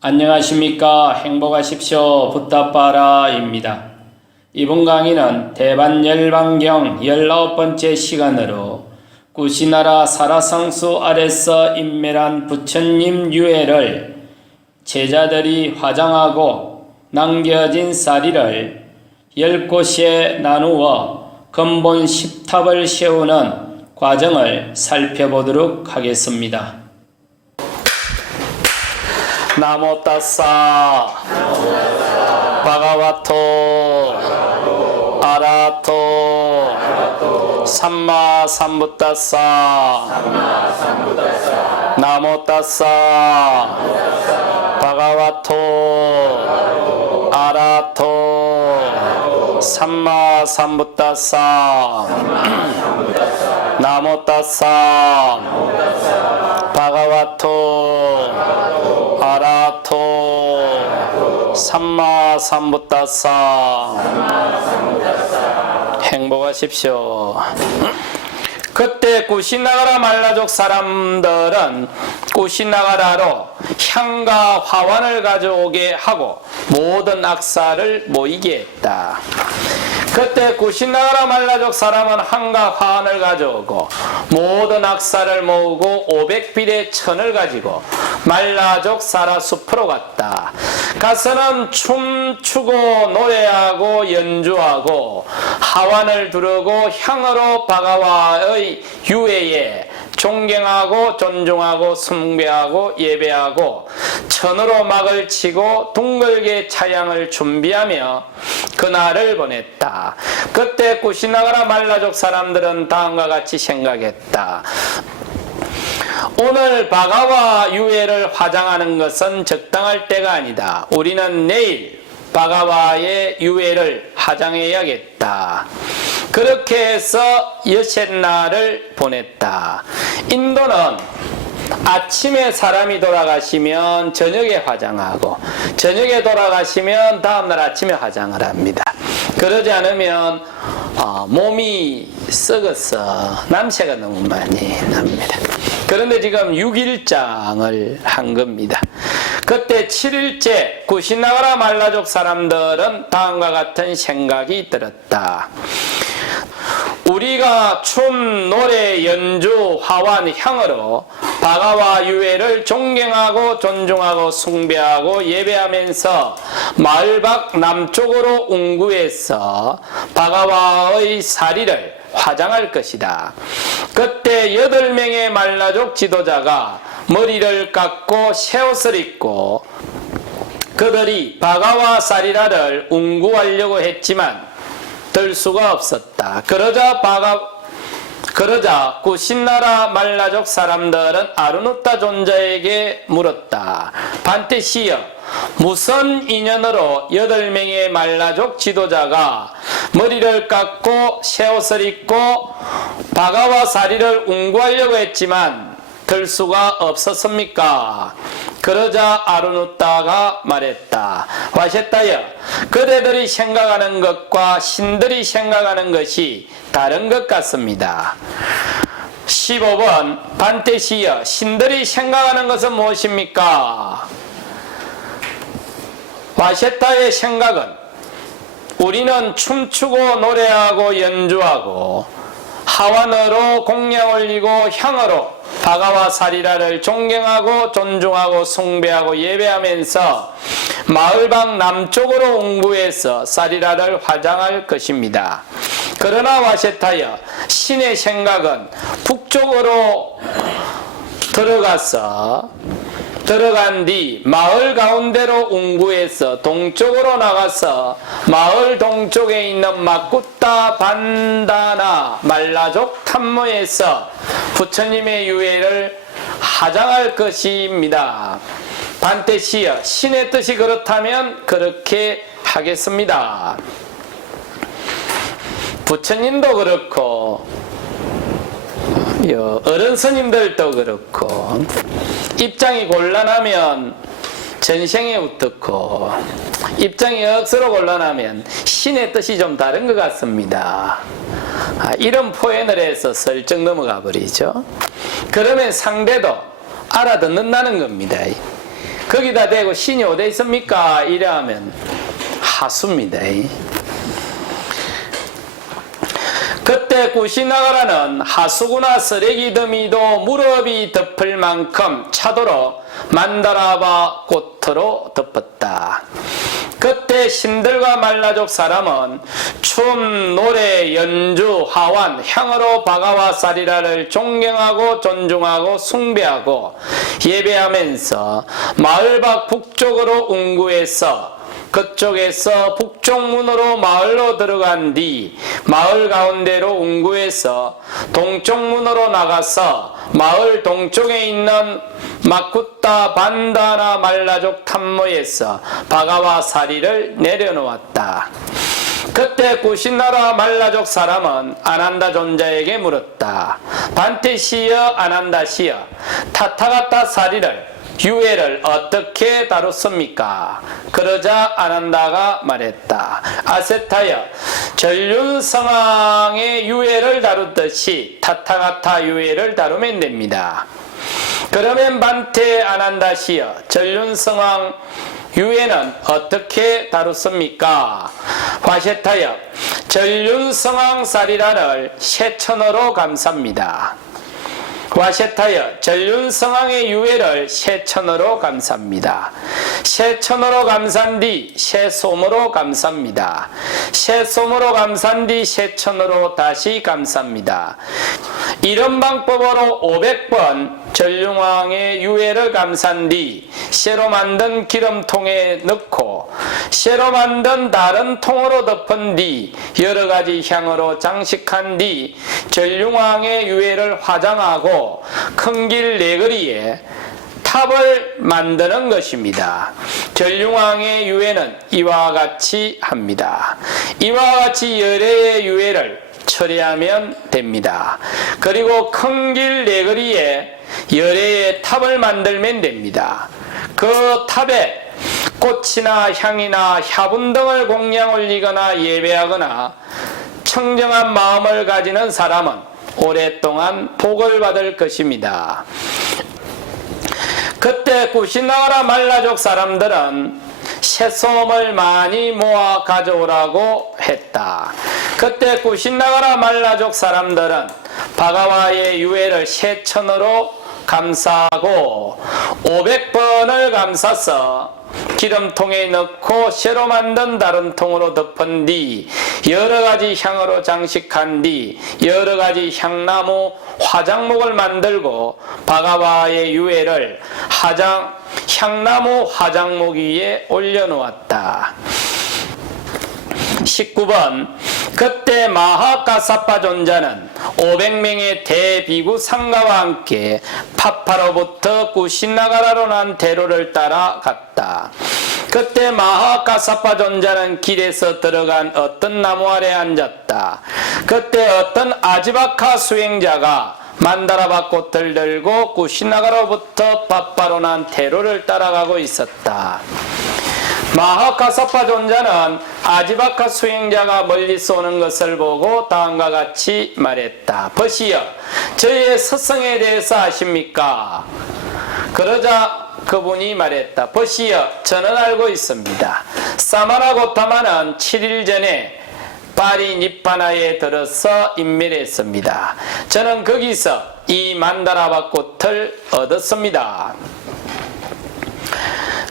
안녕하십니까. 행복하십시오. 붓다빠라입니다. 이번 강의는 대반열반경 19번째 시간으로 구시나라 사라상수 아래서 인멸한 부처님 유해를 제자들이 화장하고 남겨진 쌀이를 10곳에 나누어 근본 10탑을 세우는 과정을 살펴보도록 하겠습니다. 나모 따사 바가와토 아라토 삼마 삼부따사 나모 따사 바가와토 아라토 삼마 삼부따사 나모 따사 바가와토 아라토 삼마 삼부따사 행복하십시오. 그때 구시나가라 말라족 사람들은 구시나가라로 향과 화환을 가져오게 하고 모든 악사를 모이게 했다. 그때 구시나가라 말라족 사람은 향과 화환을 가져오고 모든 악사를 모으고 500빌의 천을 가지고 말라족 사라숲으로 갔다. 가서는 춤추고 노래하고 연주하고 하완을 두르고 향으로 바가와의 유해에 존경하고 존중하고 숭배하고 예배하고 천으로 막을 치고 둥글게 차양을 준비하며 그날을 보냈다. 그때 구시나가라 말라족 사람들은 다음과 같이 생각했다. 오늘 바가와 유해를 화장하는 것은 적당할 때가 아니다. 우리는 내일 바가와의 유해를 화장해야겠다. 그렇게 해서 여set날을 보냈다. 인도는 아침에 사람이 돌아가시면 저녁에 화장하고 저녁에 돌아가시면 다음날 아침에 화장을 합니다. 그러지 않으면 몸이 썩어서 냄새가 너무 많이 납니다. 그런데 지금 6일장을 한 겁니다. 그때 7일째 구시나가라 말라족 사람들은 다음과 같은 생각이 들었다. 우리가 춤, 노래, 연주, 화환, 향으로 바가와 유해를 존경하고 존중하고 숭배하고 예배하면서 마을 밖 남쪽으로 운구해서 바가와의 사리를 화장할 것이다. 그때 8명의 말라족 지도자가 머리를 깎고 새옷을 입고 그들이 바가와 사리라를 운구하려고 했지만 들 수가 없었다. 그러자 구시나라 말라족 사람들은 아르누타 존자에게 물었다. 반테시여, 무슨 인연으로 8명의 말라족 지도자가 머리를 깎고 새옷을 입고 바가와 사리를 운구하려고 했지만 들 수가 없었습니까? 그러자 아르누타가 말했다. 와셰타여, 그대들이 생각하는 것과 신들이 생각하는 것이 다른 것 같습니다. 15번 반테시여, 신들이 생각하는 것은 무엇입니까? 와셰타의 생각은 우리는 춤추고 노래하고 연주하고 하완으로 공양 올리고 향으로 바가와 사리라를 존경하고 존중하고 숭배하고 예배하면서 마을 밖 남쪽으로 운구해서 사리라를 화장할 것입니다. 그러나 와셰타여, 신의 생각은 북쪽으로 들어간 뒤 마을 가운데로 운구해서 동쪽으로 나가서 마을 동쪽에 있는 마쿠타 반다나 말라족 탐모에서 부처님의 유해를 화장할 것입니다. 반테시여, 신의 뜻이 그렇다면 그렇게 하겠습니다. 부처님도 그렇고 어른 스님들도 그렇고 입장이 곤란하면 전생에 어떻고 입장이 억수로 곤란하면 신의 뜻이 좀 다른 것 같습니다. 이런 표현을 해서 슬쩍 넘어가 버리죠. 그러면 상대도 알아듣는다는 겁니다. 거기다 대고 신이 어디 있습니까? 이래하면 하수입니다. 그때 구시나가라는 하수구나 쓰레기 더미도 무릎이 덮을 만큼 차도로 만다라바 꽃으로 덮었다. 그때 신들과 말라족 사람은 춤, 노래, 연주, 하완, 향으로 바가와 사리라를 존경하고 존중하고 숭배하고 예배하면서 마을 밖 북쪽으로 운구해서 그쪽에서 북쪽문으로 마을로 들어간 뒤 마을 가운데로 운구해서 동쪽문으로 나가서 마을 동쪽에 있는 마쿠타 반다나 말라족 탐모에서 바가와 사리를 내려놓았다. 그때 구시나라 말라족 사람은 아난다 존자에게 물었다. 반테시여 아난다시여 타타가타 사리를 유해를 어떻게 다뤘습니까? 그러자 아난다가 말했다. 아세타여 전륜성왕의 유해를 다루듯이 타타가타 유해를 다루면 됩니다. 그러면 반테 아난다시여 전륜성왕 유해는 어떻게 다뤘습니까? 화셰타여 전륜성왕 사리라를 셰천어로 감쌉니다. 와셰타여 전륜성왕의 유해를 셰천어로 감쌉니다. 셰천어로 감산 뒤 셰솜으로 감쌉니다. 셰솜으로 감산 뒤 셰천어로 다시 감쌉니다. 이런 방법으로 500번 전륜왕의 유해를 감산 뒤 쇠로 만든 기름통에 넣고 쇠로 만든 다른 통으로 덮은 뒤 여러가지 향으로 장식한 뒤 전륜왕의 유해를 화장하고 큰 길 네거리에 탑을 만드는 것입니다. 전륜왕의 유해는 이와 같이 합니다. 이와 같이 열애의 유해를 처리하면 됩니다. 그리고 큰 길 네거리에 열애의 탑을 만들면 됩니다. 그 탑에 꽃이나 향이나 화분 등을 공양 올리거나 예배하거나 청정한 마음을 가지는 사람은 오랫동안 복을 받을 것입니다. 그때 구시나가라 말라족 사람들은 쇠솜을 많이 모아 가져오라고 했다. 그때 구시나가라 말라족 사람들은 바가와의 유해를 셰천으로 감싸고 500번을 감싸서 기름통에 넣고 쇠로 만든 다른 통으로 덮은 뒤 여러가지 향으로 장식한 뒤 여러가지 향나무 화장목을 만들고 바가와의 유해를 향나무 화장목 위에 올려놓았다. 19번 그때 마하카사파 존자는 500명의 대비구 상가와 함께 파파로부터 구시나가라로 난 대로를 따라 갔다. 그때 마하카사파 존자는 길에서 들어간 어떤 나무 아래 앉았다. 그때 어떤 아지바카 수행자가 만다라바 꽃을 들고 구시나가로부터 파파로 난 대로를 따라가고 있었다. 마하카사파 존자는 아지바카 수행자가 멀리서 오는 것을 보고 다음과 같이 말했다. 보시오, 저의 스승에 대해서 아십니까? 그러자 그분이 말했다. 보시오, 저는 알고 있습니다. 사마라 고타마는 7일 전에 파리 니파나에 들어서 인멸했습니다. 저는 거기서 이 만다라바 꽃을 얻었습니다.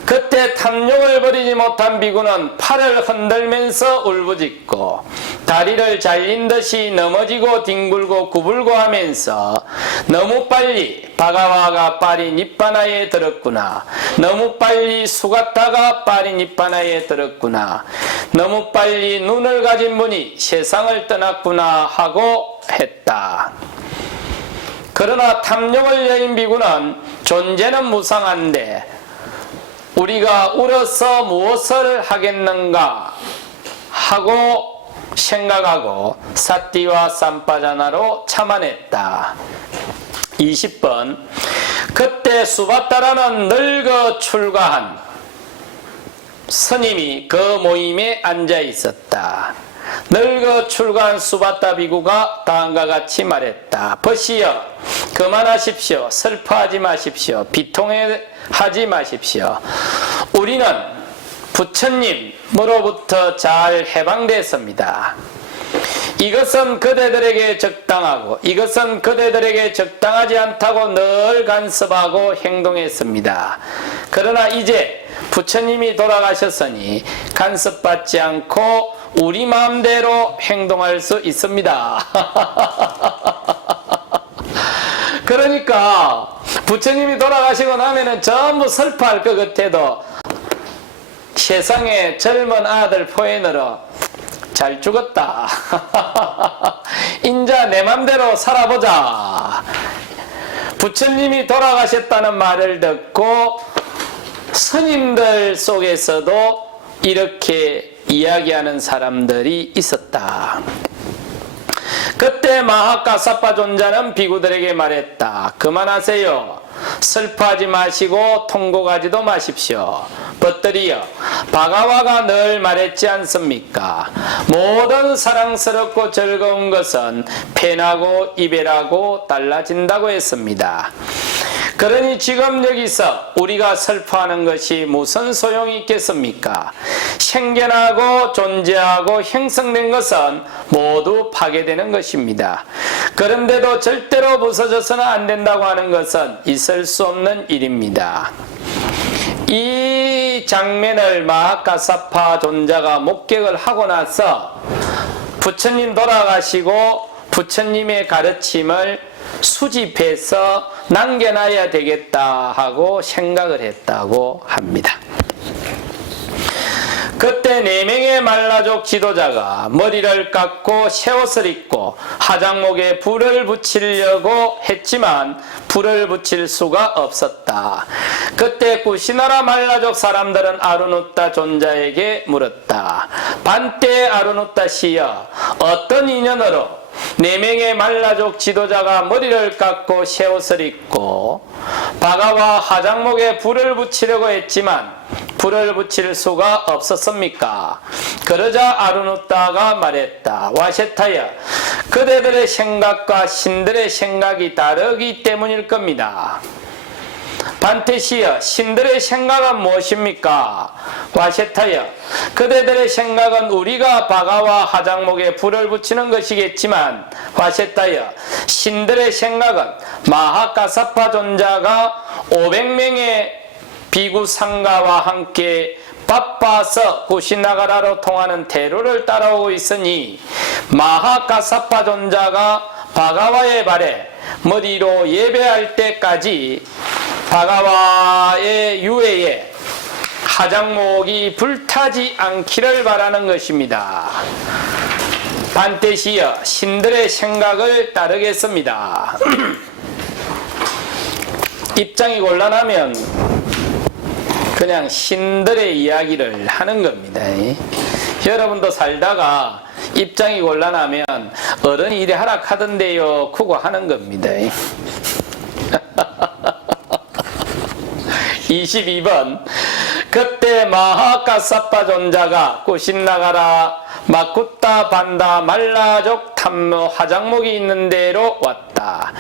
그때 탐욕을 버리지 못한 비구는 팔을 흔들면서 울부짖고 다리를 잘린 듯이 넘어지고 뒹굴고 구불고 하면서 너무 빨리 바가와가 파리 니파나에 들었구나. 너무 빨리 수가타가 파리 니파나에 들었구나. 너무 빨리 눈을 가진 분이 세상을 떠났구나 하고 했다. 그러나 탐욕을 여인 비구는 존재는 무상한데 우리가 울어서 무엇을 하겠는가 하고 생각하고 사띠와 삼파자나로 참아냈다. 20번 그때 수바타라는 늙어 출가한 스님이 그 모임에 앉아 있었다. 늙어 출가한 수바타 비구가 다음과 같이 말했다. 벗이여 그만하십시오. 슬퍼하지 마십시오. 비통해하지 마십시오. 우리는 부처님으로부터 잘 해방됐습니다. 이것은 그대들에게 적당하고 이것은 그대들에게 적당하지 않다고 늘 간섭하고 행동했습니다. 그러나 이제 부처님이 돌아가셨으니 간섭받지 않고 우리 마음대로 행동할 수 있습니다. 그러니까 부처님이 돌아가시고 나면은 전부 슬퍼할 것 같아도 세상에 젊은 아들 포인으로 잘 죽었다. 인자 내 맘대로 살아보자. 부처님이 돌아가셨다는 말을 듣고 스님들 속에서도 이렇게 이야기하는 사람들이 있었다. 그때 마하카사파 존자는 비구들에게 말했다. 그만하세요. 슬퍼하지 마시고 통곡하지도 마십시오. 벗들이여 바가와가 늘 말했지 않습니까? 모든 사랑스럽고 즐거운 것은 폐나고 이별하고 달라진다고 했습니다. 그러니 지금 여기서 우리가 슬퍼하는 것이 무슨 소용이 있겠습니까? 생겨나고 존재하고 형성된 것은 모두 파괴되는 것입니다. 그런데도 절대로 부서져서는 안 된다고 하는 것은 있을 수 없는 일입니다. 이 장면을 마하카사파 존자가 목격을 하고 나서 부처님 돌아가시고 부처님의 가르침을 수집해서 남겨놔야 되겠다 하고 생각을 했다고 합니다. 그때 4명의 말라족 지도자가 머리를 깎고 새옷을 입고 하장목에 불을 붙이려고 했지만 불을 붙일 수가 없었다. 그때 구시나라 말라족 사람들은 아르누타 존자에게 물었다. 반때 아르누타 씨여, 어떤 인연으로 4명의 말라족 지도자가 머리를 깎고 새옷을 입고 바가와 하장목에 불을 붙이려고 했지만 불을 붙일 수가 없었습니까? 그러자 아르누타가 말했다. 와셰타야, 그대들의 생각과 신들의 생각이 다르기 때문일 겁니다. 반테시여, 신들의 생각은 무엇입니까? 와셰타여, 그대들의 생각은 우리가 바가와 하장목에 불을 붙이는 것이겠지만 와셰타여, 신들의 생각은 마하카사파 존자가 500명의 비구 상가와 함께 바빠서 구시나가라로 통하는 대로를 따라오고 있으니 마하카사파 존자가 바가와의 발에 머리로 예배할 때까지 바가와의 유해에 하장목이 불타지 않기를 바라는 것입니다. 반테시여, 신들의 생각을 따르겠습니다. 입장이 곤란하면 그냥 신들의 이야기를 하는 겁니다. 여러분도 살다가 입장이 곤란하면 어른이 이래 하락하던데요 크고 하는 겁니다. 22번 그때 마하카사파 존자가 구신나가라 마쿠타 반다 말라족 탐묘 하장목이 있는 데로 왔다.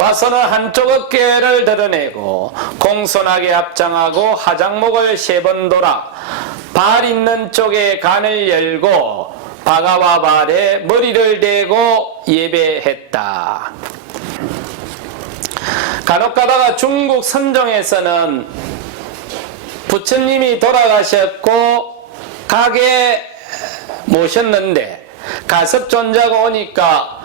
와서는 한쪽 어깨를 드러내고 공손하게 합장하고 하장목을 3번 돌아 발 있는 쪽에 간을 열고 바가와 발에 머리를 대고 예배했다. 간혹가다가 중국 선정에서는 부처님이 돌아가셨고 가게 모셨는데 가섭존자가 오니까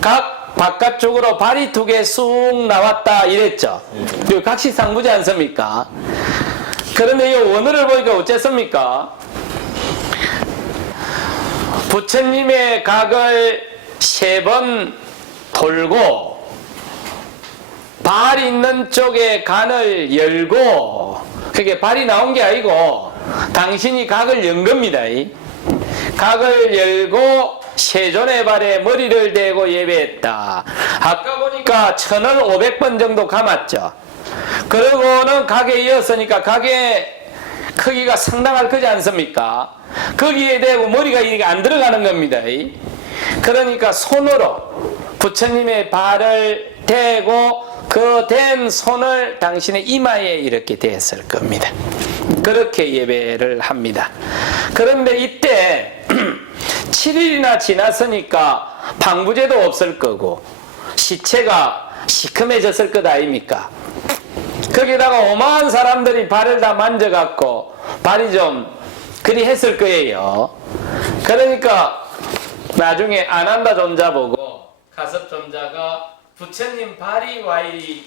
각 바깥쪽으로 발이 2개 쑥 나왔다 이랬죠. 이거 각시상부지 않습니까? 그런데 이 원어를 보니까 어쨌습니까? 부처님의 각을 3번 돌고 발 있는 쪽에 간을 열고, 그게 발이 나온 게 아니고 당신이 각을 연 겁니다. 각을 열고 세존의 발에 머리를 대고 예배했다. 아까 보니까 1500번 정도 감았죠. 그러고는 각에 이었으니까 각의 크기가 상당할 거지 않습니까? 거기에 대고 머리가 이게 안 들어가는 겁니다. 그러니까 손으로 부처님의 발을 대고 그 댄 손을 당신의 이마에 이렇게 대었을 겁니다. 그렇게 예배를 합니다. 그런데 이때 7일이나 지났으니까 방부제도 없을 거고 시체가 시커매졌을 것 아닙니까? 거기다가 어마한 사람들이 발을 다 만져갖고 발이 좀 그리 했을 거예요. 그러니까 나중에 아난다 존자 보고 가섭 존자가 부처님 발이 와이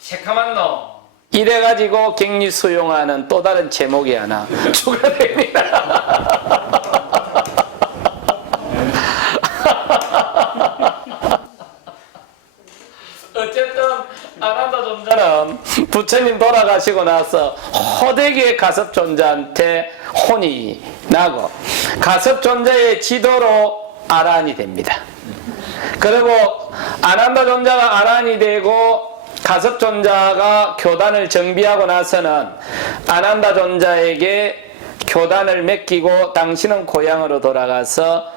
새카만 놈 이래가지고 격리 수용하는 또 다른 제목이 하나 추가됩니다. 어쨌든 아난다 존자는 부처님 돌아가시고 나서 호되게 가섭 존자한테 혼이 나고 가섭 존자의 지도로 아란이 됩니다. 그리고 아난다 존자가 아란이 되고 가섭 존자가 교단을 정비하고 나서는 아난다 존자에게 교단을 맡기고 당신은 고향으로 돌아가서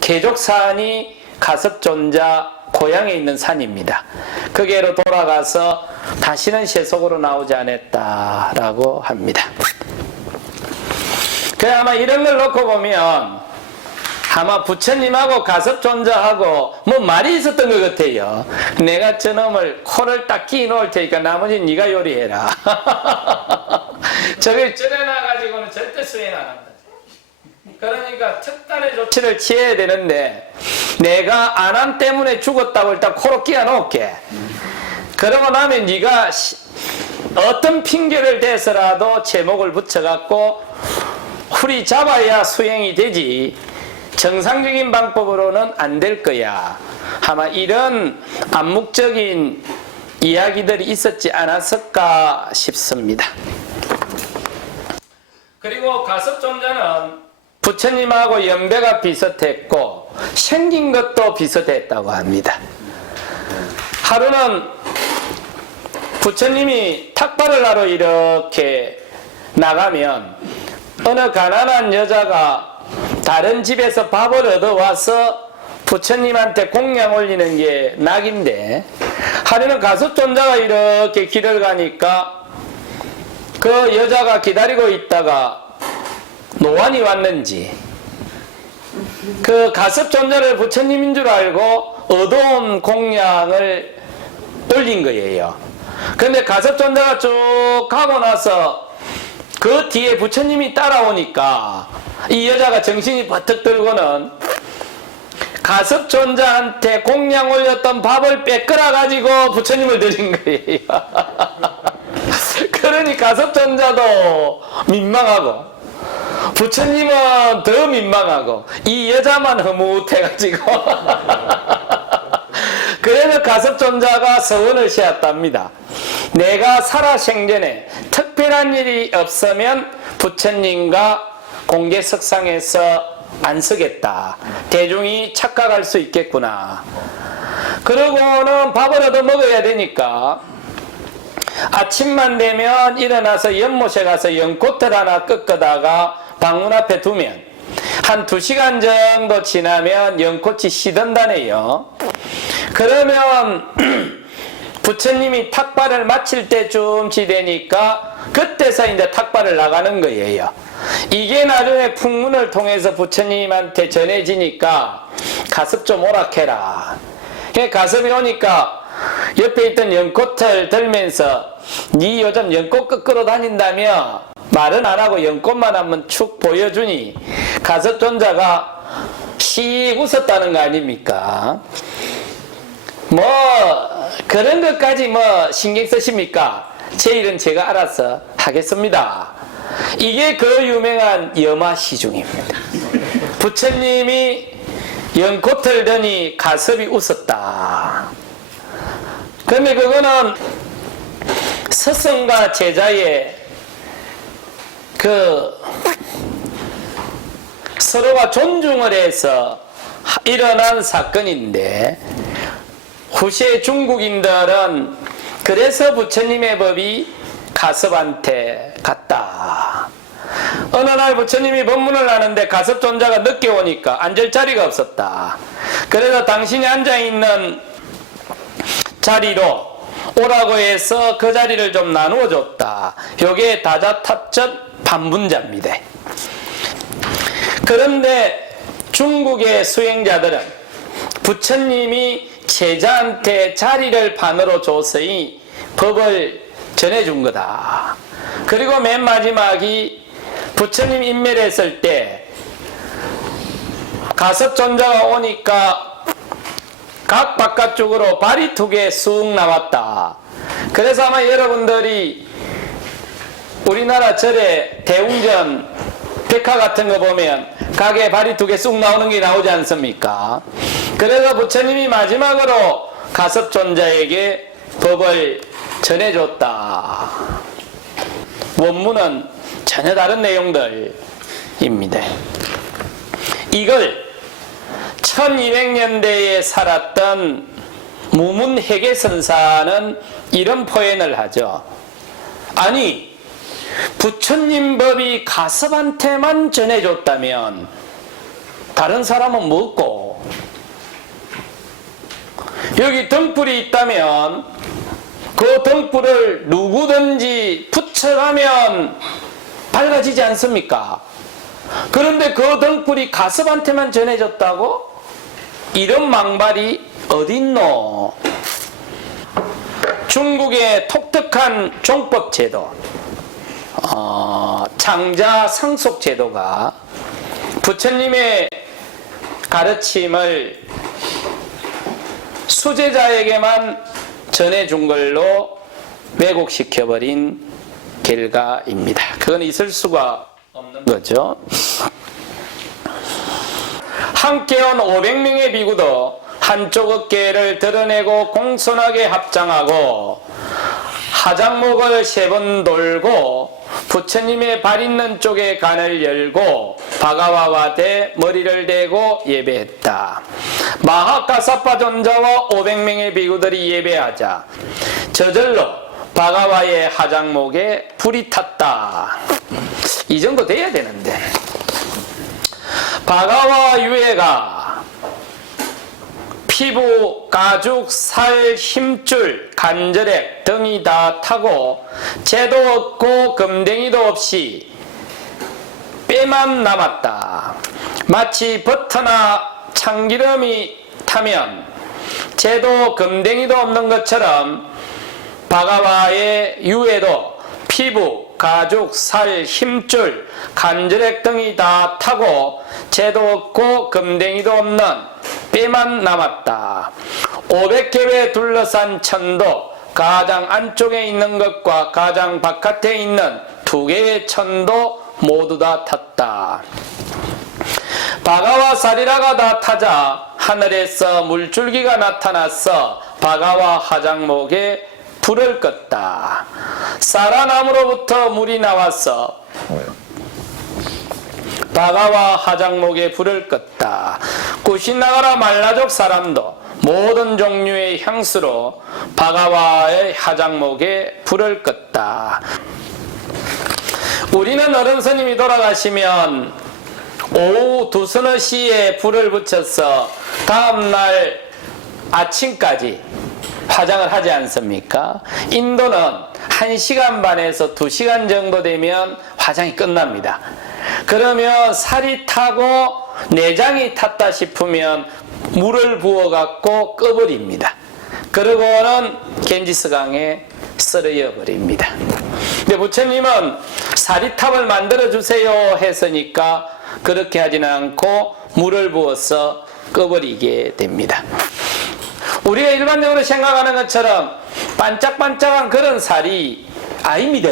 계족산이 가섭 존자 고향에 있는 산입니다. 거기로 돌아가서 다시는 세속으로 나오지 않았다라고 합니다. 그래 아마 이런 걸 놓고 보면 아마 부처님하고 가섭존자하고 뭐 말이 있었던 것 같아요. 내가 저놈을 코를 딱 끼 놓을 테니까 나머지는 네가 요리해라. 저걸 쪄내놔가지고는 절대 수행 안 한다. 그러니까 특단의 조치를 취해야 되는데 내가 안함 때문에 죽었다고 일단 코로 끼워 놓을게. 그러고 나면 네가 어떤 핑계를 대서라도 제목을 붙여갖고 후리 잡아야 수행이 되지 정상적인 방법으로는 안 될 거야. 아마 이런 암묵적인 이야기들이 있었지 않았을까 싶습니다. 그리고 가섭존자는 부처님하고 연배가 비슷했고 생긴 것도 비슷했다고 합니다. 하루는 부처님이 탁발을 하러 이렇게 나가면 어느 가난한 여자가 다른 집에서 밥을 얻어와서 부처님한테 공양 올리는 게 낙인데 하루는 가섭존자가 이렇게 길을 가니까 그 여자가 기다리고 있다가 노안이 왔는지 그 가섭존자를 부처님인 줄 알고 얻어온 공양을 올린 거예요. 그런데 가섭존자가 쭉 가고 나서 그 뒤에 부처님이 따라오니까 이 여자가 정신이 버뜩 들고는 가섭존자한테 공양 올렸던 밥을 빼끌어 가지고 부처님을 드린 거예요. 그러니 가섭존자도 민망하고 부처님은 더 민망하고 이 여자만 흐뭇해가지고 그래서 가섭존자가 서원을 세웠답니다. 내가 살아생전에 특별한 일이 없으면 부처님과 공개석상에서 안 서겠다. 대중이 착각할 수 있겠구나. 그러고는 밥을 얻어 먹어야 되니까 아침만 되면 일어나서 연못에 가서 연꽃을 하나 꺾어다가 방문 앞에 두면 한 2시간 정도 지나면 연꽃이 시든다네요. 그러면 부처님이 탁발을 마칠 때쯤이 되니까 그때서 이제 탁발을 나가는 거예요. 이게 나중에 풍문을 통해서 부처님한테 전해지니까 가섭 좀 오락해라. 가섭이 오니까 옆에 있던 연꽃을 들면서 네 요즘 연꽃 꺾으러 다닌다며 말은 안 하고 연꽃만 한번 축 보여주니 가섭존자가 씩 웃었다는 거 아닙니까? 뭐 그런 것까지 뭐 신경 쓰십니까? 제 일은 제가 알아서 하겠습니다. 이게 그 유명한 염화시중입니다. 부처님이 연꽃을 드니 가섭이 웃었다. 그런데 그거는 스승과 제자의 그 서로가 존중을 해서 일어난 사건인데 후세 중국인들은 그래서 부처님의 법이 가섭한테 갔다. 어느 날 부처님이 법문을 하는데 가섭존자가 늦게 오니까 앉을 자리가 없었다. 그래서 당신이 앉아있는 자리로 오라고 해서 그 자리를 좀 나누어 줬다. 요게 다자탑전 반분자입니다. 그런데 중국의 수행자들은 부처님이 제자한테 자리를 반으로 줘서이 법을 전해준 거다. 그리고 맨 마지막이 부처님 인멸했을 때 가섭존자가 오니까 각 바깥쪽으로 발이 2개 쑥 나왔다. 그래서 아마 여러분들이 우리나라 절에 대웅전 백화 같은 거 보면 각에 발이 2개 쑥 나오는 게 나오지 않습니까? 그래서 부처님이 마지막으로 가섭존자에게 법을 전해줬다. 원문은 전혀 다른 내용들입니다. 이걸 1200년대에 살았던 무문회계선사는 이런 포연을 하죠. 아니, 부처님 법이 가섭한테만 전해줬다면 다른 사람은 뭐고? 여기 등불이 있다면 그 등불을 누구든지 붙여가면 밝아지지 않습니까? 그런데 그 등불이 가섭한테만 전해졌다고? 이런 망발이 어딨노? 중국의 독특한 종법 제도, 장자 상속 제도가 부처님의 가르침을 수제자에게만 전해준 걸로 왜곡시켜버린 결과입니다. 그건 있을 수가 없는 거죠. 함께 온 500명의 비구도 한쪽 어깨를 드러내고 공손하게 합장하고 하장목을 3번 돌고 부처님의 발 있는 쪽에 간을 열고 바가와와 대 머리를 대고 예배했다. 마하가사파 존자와 500명의 비구들이 예배하자 저절로 바가와의 하장목에 불이 탔다. 이 정도 돼야 되는데 바가와 유해가 피부, 가죽, 살, 힘줄, 간절액 등이 다 타고 재도 없고 금댕이도 없이 뼈만 남았다. 마치 버터나 참기름이 타면 재도 금댕이도 없는 것처럼 바가와의 유해도 피부, 가죽, 살, 힘줄, 간절액 등이 다 타고 재도 없고 금댕이도 없는 뼈만 남았다. 500개에 둘러싼 천도, 가장 안쪽에 있는 것과 가장 바깥에 있는 2개의 천도 모두 다 탔다. 바가와 사리라가 다 타자 하늘에서 물줄기가 나타났어 바가와 하장목에 불을 껐다. 사라나무로부터 물이 나왔어 바가와 하장목에 불을 껐다. 구시나가라 말라족 사람도 모든 종류의 향수로 바가와의 하장목에 불을 껐다. 우리는 어른 스님이 돌아가시면 오후 2서너시에 불을 붙여서 다음날 아침까지 화장을 하지 않습니까? 인도는 1시간 반에서 2시간 정도 되면 화장이 끝납니다. 그러면 살이 타고 내장이 탔다 싶으면 물을 부어 갖고 꺼버립니다. 그러고는 겐지스강에 쓰러져 버립니다. 근데 부처님은 사리탑을 만들어 주세요 했으니까 그렇게 하지는 않고 물을 부어서 꺼버리게 됩니다. 우리가 일반적으로 생각하는 것처럼 반짝반짝한 그런 살이 아닙니다.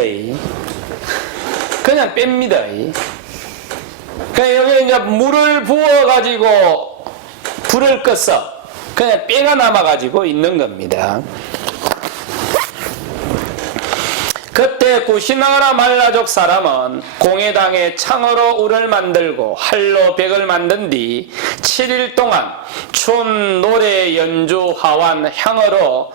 그냥 뺍니다. 그냥 여기 이제 물을 부어가지고 불을 껐어. 그냥 뼈가 남아가지고 있는 겁니다. 그때 구시나가라 말라족 사람은 공회당에 창으로 울을 만들고 활로 벽을 만든 뒤 7일 동안 춤, 노래, 연주, 화환, 향으로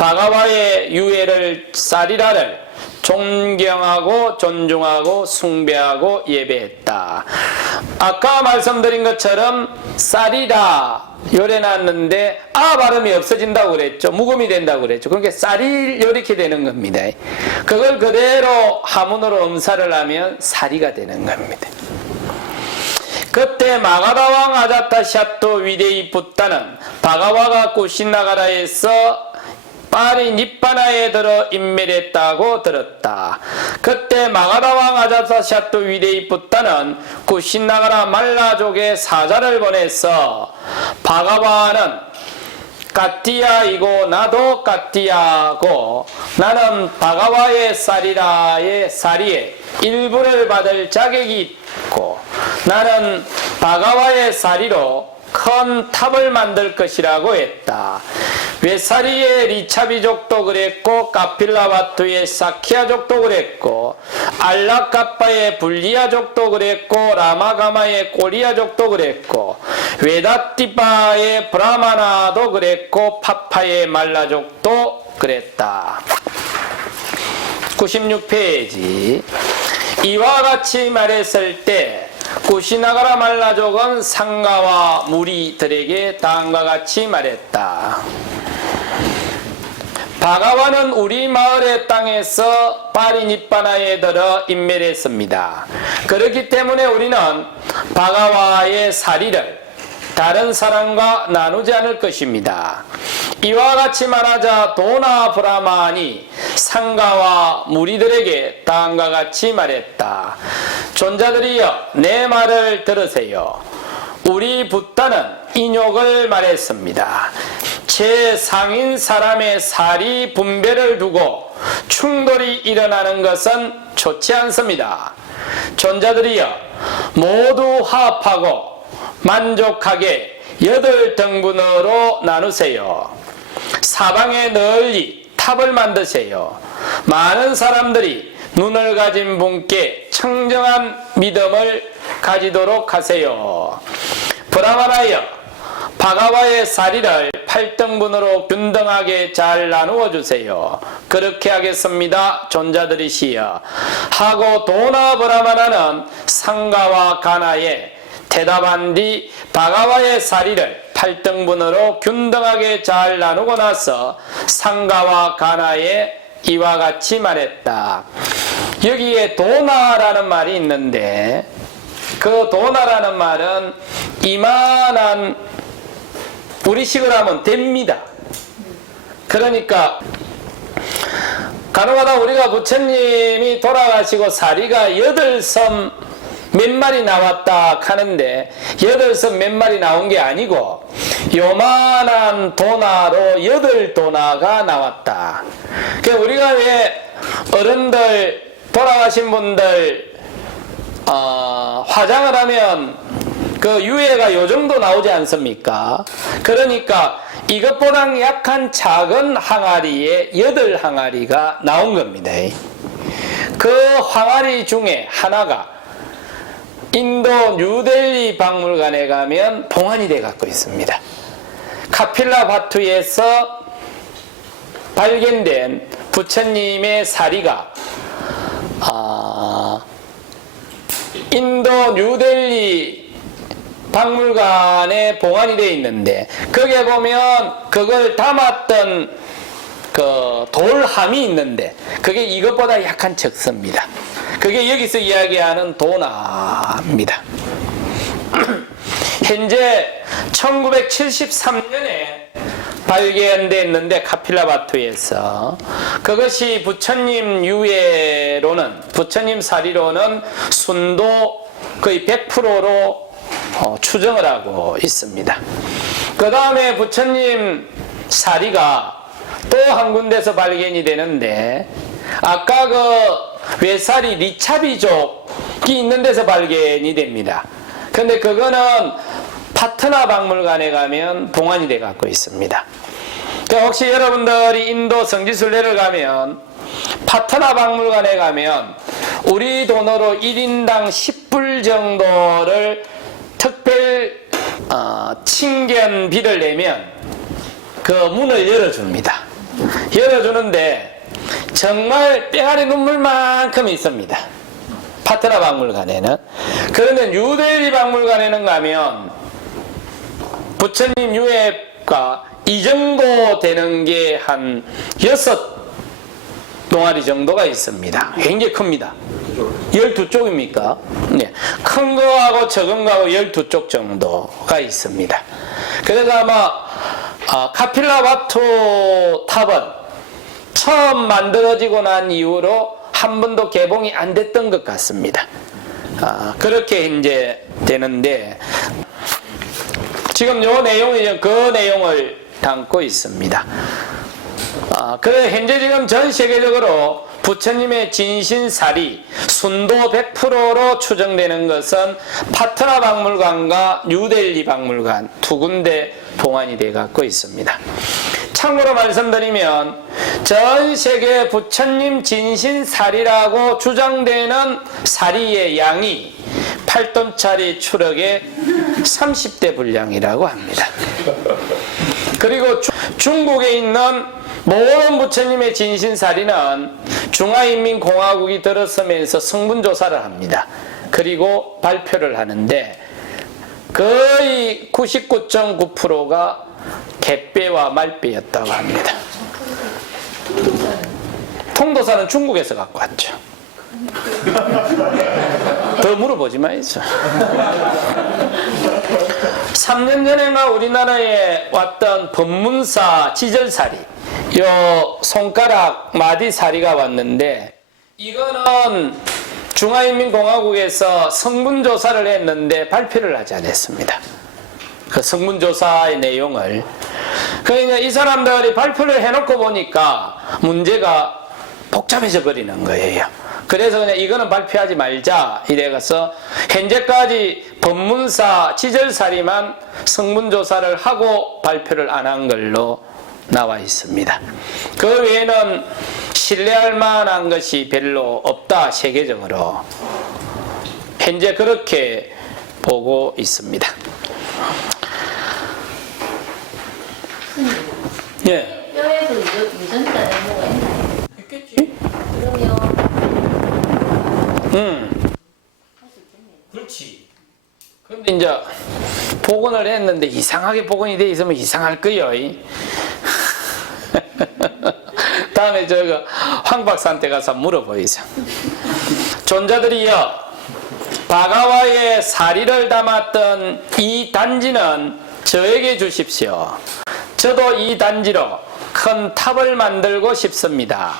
바가와의 유해를 사리라를 존경하고 존중하고 숭배하고 예배했다. 아까 말씀드린 것처럼 사리라 요래놨는데 아 발음이 없어진다고 그랬죠. 묵음이 된다고 그랬죠. 그러니까 쌀이 이렇게 되는 겁니다. 그걸 그대로 하문으로 음사를 하면 사리가 되는 겁니다. 그때 마가다왕 아자타샤토 위대이 붓다는 바가와가 쿠시나가라에서 파리 니빠나에 들어 인멸했다고 들었다. 그때 마가다왕 아자타샤토 위대이 붓다는 쿠시나가라 말라족에 사자를 보내서 바가와는 까띠아이고 나도 까띠아고 나는 바가와의 쌀이라의 쌀이에 일부를 받을 자격이 있고 나는 바가와의 쌀이로 큰 탑을 만들 것이라고 했다. 웨사리의 리차비족도 그랬고 카필라바투의 사키아족도 그랬고 알라카파의 불리아족도 그랬고 라마가마의 꼬리아족도 그랬고 웨다티파의 브라마나도 그랬고 파파의 말라족도 그랬다. 96페이지. 이와 같이 말했을 때 쿠시나가라 말라족은 상가와 무리들에게 다음과 같이 말했다. 바가와는 우리 마을의 땅에서 파리니빠나에 들어 인멸했습니다. 그렇기 때문에 우리는 바가와의 사리를 다른 사람과 나누지 않을 것입니다. 이와 같이 말하자 도나 브라만이 상가와 무리들에게 다음과 같이 말했다. 존자들이여 내 말을 들으세요. 우리 붓다는 인욕을 말했습니다. 최상인 사람의 사리 분배를 두고 충돌이 일어나는 것은 좋지 않습니다. 존자들이여 모두 화합하고 만족하게 8등분으로 나누세요. 사방에 널리 탑을 만드세요. 많은 사람들이 눈을 가진 분께 청정한 믿음을 가지도록 하세요. 브라마나여 바가와의 사리를 8등분으로 균등하게 잘 나누어 주세요. 그렇게 하겠습니다. 존자들이시여 하고 도나 브라마나는 상가와 가나에 대답한 뒤 바가와의 사리를 8등분으로 균등하게 잘 나누고 나서 상가와 가나에 이와 같이 말했다. 여기에 도나라는 말이 있는데 그 도나라는 말은 이만한 우리식으로 하면 됩니다. 그러니까 간혹가다 우리가 부처님이 돌아가시고 사리가 8섬 몇 마리 나왔다 하는데 8섬 몇 마리 나온 게 아니고 요만한 도나로 8도나가 나왔다. 그러니까 우리가 왜 어른들 돌아가신 분들 화장을 하면 그 유해가 요 정도 나오지 않습니까? 그러니까 이것보다 약한 작은 항아리에 8항아리가 나온 겁니다. 그 항아리 중에 하나가 인도 뉴델리 박물관에 가면 봉안이 돼 갖고 있습니다. 카필라바투에서 발견된 부처님의 사리가 인도 뉴델리 박물관에 봉안이 되어 있는데 거기에 보면 그걸 담았던 그 돌함이 있는데 그게 이것보다 약한 척습니다. 그게 여기서 이야기하는 도나입니다. 현재 1973년에 발견됐는데 카필라바투에서 그것이 부처님 유해로는 부처님 사리로는 순도 거의 100%로 추정을 하고 있습니다. 그 다음에 부처님 사리가 또 한 군데서 발견이 되는데 아까 그 외사리 리차비족이 있는 데서 발견이 됩니다. 근데 그거는 파트나 박물관에 가면 봉안이 돼 갖고 있습니다. 그러니까 혹시 여러분들이 인도 성지순례를 가면 파트나 박물관에 가면 우리 돈으로 1인당 10불 정도를 특별 친견비를 내면 그 문을 열어줍니다. 열어주는데 정말 뼈아리 눈물만큼 있습니다. 파트나 박물관에는. 그런데 뉴델리 박물관에는 가면 부처님 유해가 이 정도 되는 게 한 6동아리 정도가 있습니다. 굉장히 큽니다. 12쪽입니까? 네. 큰 거하고 적은 거하고 12쪽 정도가 있습니다. 그래서 아마 카필라바토 탑은 처음 만들어지고 난 이후로 한 번도 개봉이 안 됐던 것 같습니다. 그렇게 이제 되는데 지금 요 내용이 그 내용을 담고 있습니다. 그래 현재 지금 전 세계적으로 부처님의 진신사리 순도 100%로 추정되는 것은 파트나 박물관과 뉴델리 박물관 두 군데 봉안이 되어 갖고 있습니다. 참고로 말씀드리면 전 세계 부처님 진신사리라고 주장되는 사리의 양이 8톤짜리 추럭의 30대 분량이라고 합니다. 그리고 중국에 있는 모든 부처님의 진신사리는 중화인민공화국이 들어서면서 성분조사를 합니다. 그리고 발표를 하는데 거의 99.9%가 갯배와 말배였다고 합니다. 통도사는 중국에서 갖고 왔죠. 더 물어보지 마이죠. 3년 전인가 우리나라에 왔던 법문사 지절사리, 요 손가락 마디사리가 왔는데 이거는 중화인민공화국에서 성분조사를 했는데 발표를 하지 않았습니다. 그 성분조사의 내용을. 그러니까 이 사람들이 발표를 해놓고 보니까 문제가 복잡해져 버리는 거예요. 그래서 그냥 이거는 발표하지 말자 이래가서 현재까지 법문사 지절사리만 성분조사를 하고 발표를 안 한 걸로 나와 있습니다. 그 외에는 신뢰할 만한 것이 별로 없다, 세계적으로. 현재 그렇게 보고 있습니다. 예. 뼈에도 유전자 내모가 있나요? 있겠지? 그러면 그렇지. 근데 이제 복원을 했는데 이상하게 복원이 돼 있으면 이상할 거요. 다음에 저거 황 박사한테 가서 물어보이죠. 존자들이여, 바가와의 사리를 담았던 이 단지는 저에게 주십시오. 저도 이 단지로 큰 탑을 만들고 싶습니다.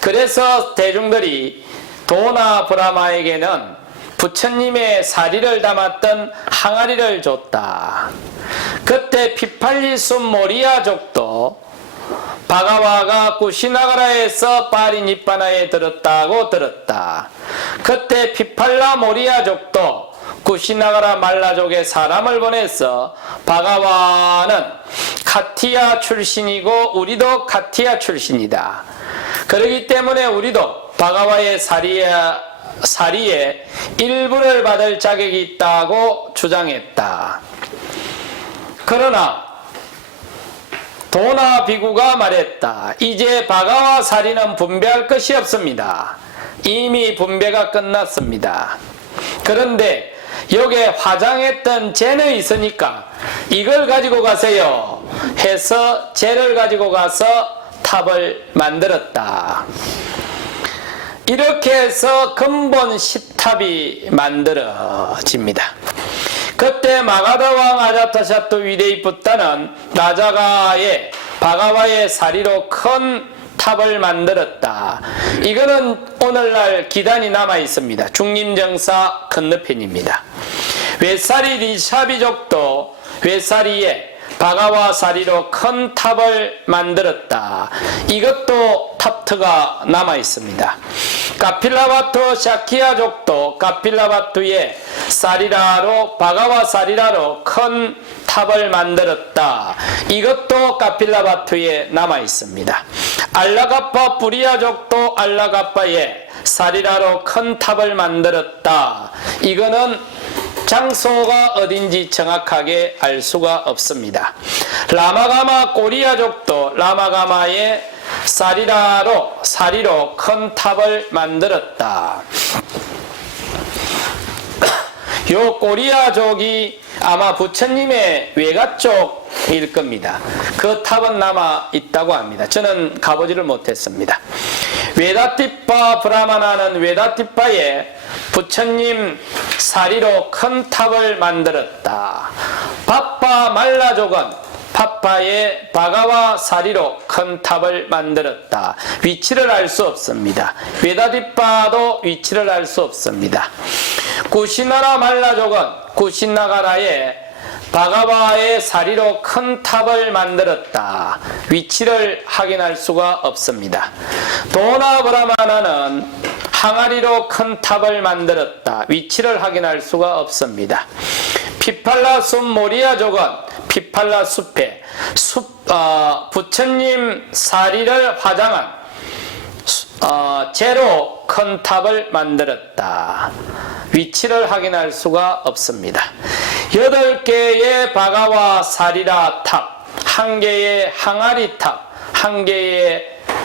그래서 대중들이 도나 브라마에게는 부처님의 사리를 담았던 항아리를 줬다. 그때 피팔리순 모리아족도 바가와가 쿠시나가라에서 파리니빠나에 들었다고 들었다. 그때 피팔라 모리아족도 쿠시나가라 말라족에 사람을 보내서 바가와는 카티아 출신이고 우리도 카티아 출신이다. 그렇기 때문에 우리도 바가와의 사리에 일부를 받을 자격이 있다고 주장했다. 그러나 도나 비구가 말했다. 이제 바가와 사리는 분배할 것이 없습니다. 이미 분배가 끝났습니다. 그런데 여기에 화장했던 재는 있으니까 이걸 가지고 가세요 해서 재를 가지고 가서 탑을 만들었다. 이렇게 해서 근본 10탑이 만들어집니다. 그때 마가다 왕 아자타샤토 위데이푸타는 나자가의 바가와의 사리로 큰 탑을 만들었다. 이거는 오늘날 기단이 남아 있습니다. 중림정사 건너편입니다. 외사리 리샤비족도 외사리에 바가와 사리로 큰 탑을 만들었다. 이것도 탑트가 남아 있습니다. 카필라바투 샤키아족도 카필라바투의 사리라로 바가와 사리라로 큰 탑을 만들었다. 이것도 카필라바투에 남아 있습니다. 알라가파 부리아족도 알라가파의 사리라로 큰 탑을 만들었다. 이거는 장소가 어딘지 정확하게 알 수가 없습니다. 라마가마 꼬리아족도 라마가마의 사리로 큰 탑을 만들었다. 요 꼬리아족이 아마 부처님의 외가 쪽일 겁니다. 그 탑은 남아 있다고 합니다. 저는 가보지를 못했습니다. 웨다티파 브라마나는 웨다티파에 부처님 사리로 큰 탑을 만들었다. 바파 말라족은 파파의 바가와 사리로 큰 탑을 만들었다. 위치를 알 수 없습니다. 웨다티파도 위치를 알 수 없습니다. 구시나라 말라족은 구시나가라의 바가바의 사리로 큰 탑을 만들었다. 위치를 확인할 수가 없습니다. 도나브라마나는 항아리로 큰 탑을 만들었다. 위치를 확인할 수가 없습니다. 피팔라 숲 모리아족은 피팔라 숲에 부처님 사리를 화장한 재로 큰 탑을 만들었다. 위치를 확인할 수가 없습니다. 8개의 바가와 사리라 탑, 1개의 항아리 탑, 1개의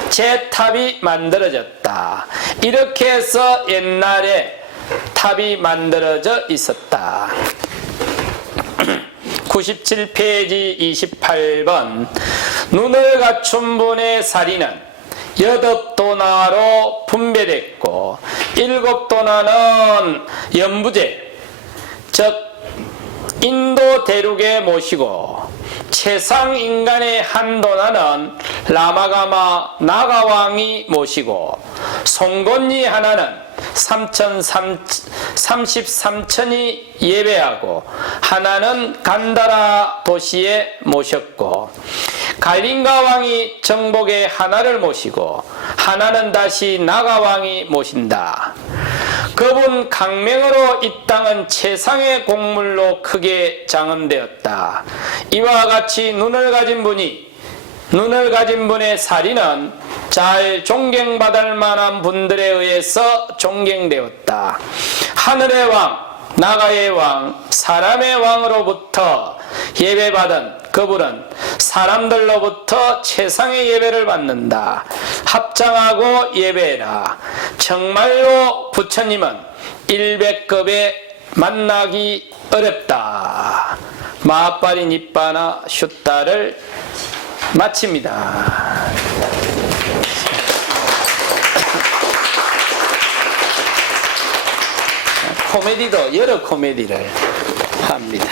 재탑이 만들어졌다. 이렇게 해서 옛날에 탑이 만들어져 있었다. 97페이지 28번 눈을 갖춘 분의 사리는 8도나로 분배됐고 7도나는 연부제 즉 인도 대륙에 모시고 최상 인간의 한 도나는 라마가마 나가왕이 모시고 송곤니 하나는 33,000이 예배하고 하나는 간다라 도시에 모셨고 갈린가 왕이 정복의 하나를 모시고 하나는 다시 나가 왕이 모신다. 그분 강명으로 이 땅은 최상의 곡물로 크게 장엄되었다. 이와 같이 눈을 가진 분의 사리는 잘 존경받을 만한 분들에 의해서 존경되었다. 하늘의 왕, 나가의 왕, 사람의 왕으로부터 예배받은 그분은 사람들로부터 최상의 예배를 받는다. 합장하고 예배해라. 정말로 부처님은 100급에 만나기 어렵다. 마하파리 니빠나 슈타를 마칩니다. 코미디도 여러 코미디를 합니다.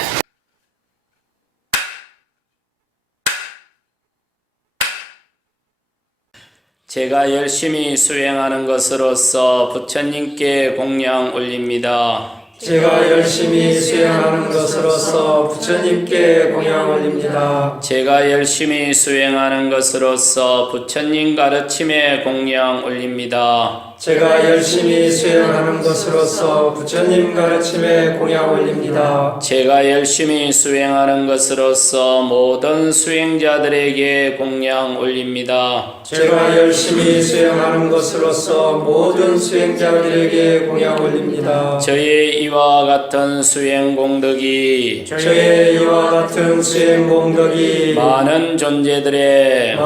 제가 열심히 수행하는 것으로서 부처님께 공양 올립니다. 제가 열심히 수행하는 것으로서 부처님께 공양 올립니다. 제가 열심히 수행하는 것으로서 부처님 가르침에 공양 올립니다. 제가 열심히 수행하는 것으로서 부처님 가르침에 공양 올립니다. 제가 열심히 수행하는 것으로서 모든 수행자들에게 공양 올립니다. 제가 열심히 수행하는 것으로서 모든 수행자들에게 공양 올립니다. 저의 이와 같은 수행 공덕이 저의 이와 같은 수행 공덕이 많은 존재들의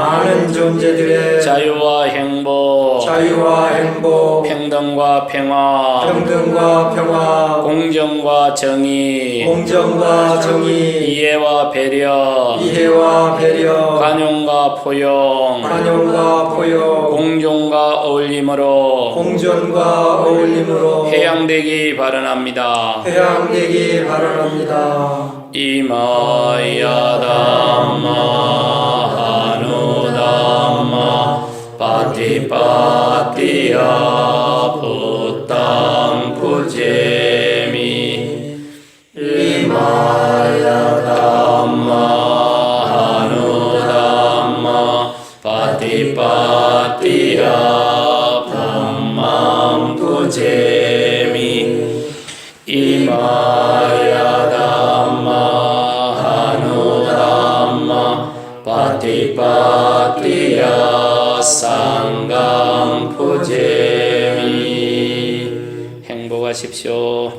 자유와 행복 평등과 평화 공정과 정의 이해와 배려 관용과 포용 공존과 어울림으로 해양되기 바라납니다. 이마야 담마 하누담마 파티파티야 부땅 푸제미 이마야 담마 하누담마 파티파티야 부망 푸제미 이마야 담마 하누담마 파티파티야 상강 푸제미 행복하십시오.